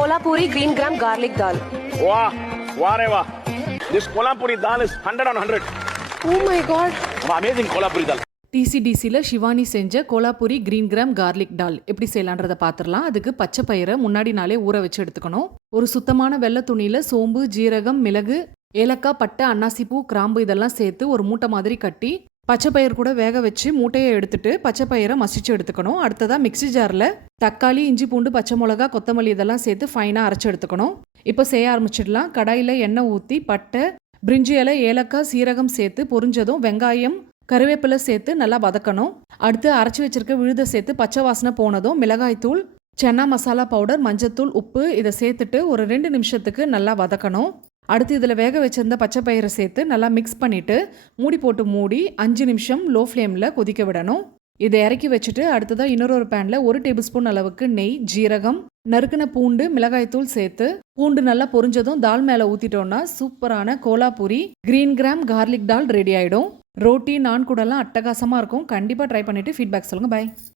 Kolhapuri green gram garlic dal. Wow, wow, re, wow. This Kolhapuri dal is 100 on 100. Oh my god. Amazing Kolhapuri dal. டிசிடிசியில் ஷிவானி செஞ்ச Kolhapuri green gram garlic dal எப்படி செய்யலான்றதை பார்த்துடலாம் அதுக்கு பச்சை பயிரை முன்னாடி நாளே ஊற வச்சு எடுத்துக்கணும் ஒரு சுத்தமான வெள்ளை துணியில் சோம்பு ஜீரகம் மிளகு ஏலக்காய் பட்டை அன்னாசிப்பூ கிராம்பு இதெல்லாம் சேர்த்து ஒரு மூட்டை மாதிரி கட்டி பச்சை பயிர் கூட வேக வச்சு மூட்டையை எடுத்துட்டு பச்சை பயிரை மசிச்சு எடுத்துக்கணும். அடுத்ததாக மிக்ஸி ஜாரில் தக்காளி இஞ்சி பூண்டு பச்சை மிளகா கொத்தமல்லி இதெல்லாம் சேர்த்து ஃபைனாக அரைச்சி எடுத்துக்கணும். இப்போ செய்ய ஆரம்பிச்சிடலாம். கடாயில் எண்ணெய் ஊற்றி பட்டை பிரிஞ்சி இலை ஏலக்காய் சீரகம் சேர்த்து பொரிஞ்சதும் வெங்காயம் கருவேப்பிலை சேர்த்து நல்லா வதக்கணும். அடுத்து அரைச்சி வச்சிருக்க விழுதை சேர்த்து பச்சை வாசனை போனதும் மிளகாய்த்தூள் சென்னா மசாலா பவுடர் மஞ்சத்தூள் உப்பு இதை சேர்த்துட்டு ஒரு ரெண்டு நிமிஷத்துக்கு நல்லா வதக்கணும். அடுத்து இதில் வேக வச்சிருந்த பச்சை பயிரை சேர்த்து நல்லா மிக்ஸ் பண்ணிவிட்டு மூடி போட்டு மூடி அஞ்சு நிமிஷம் லோ ஃப்ளேமில் கொதிக்க விடணும். இதை இறக்கி வச்சுட்டு அடுத்ததாக இன்னொரு ஒரு பேனில் ஒரு டேபிள் ஸ்பூன் அளவுக்கு நெய் ஜீரகம் நறுக்கின பூண்டு மிளகாய்த்தூள் சேர்த்து பூண்டு நல்லா பொரிஞ்சதும் தால் மேலே ஊற்றிட்டோன்னா சூப்பரான Kolhapuri green gram garlic dal ready ஆகிடும் ரோட்டி நான் கூடலாம் அட்டகாசமாக இருக்கும். கண்டிப்பாக ட்ரை பண்ணிவிட்டு ஃபீட்பேக் சொல்லுங்கள் பை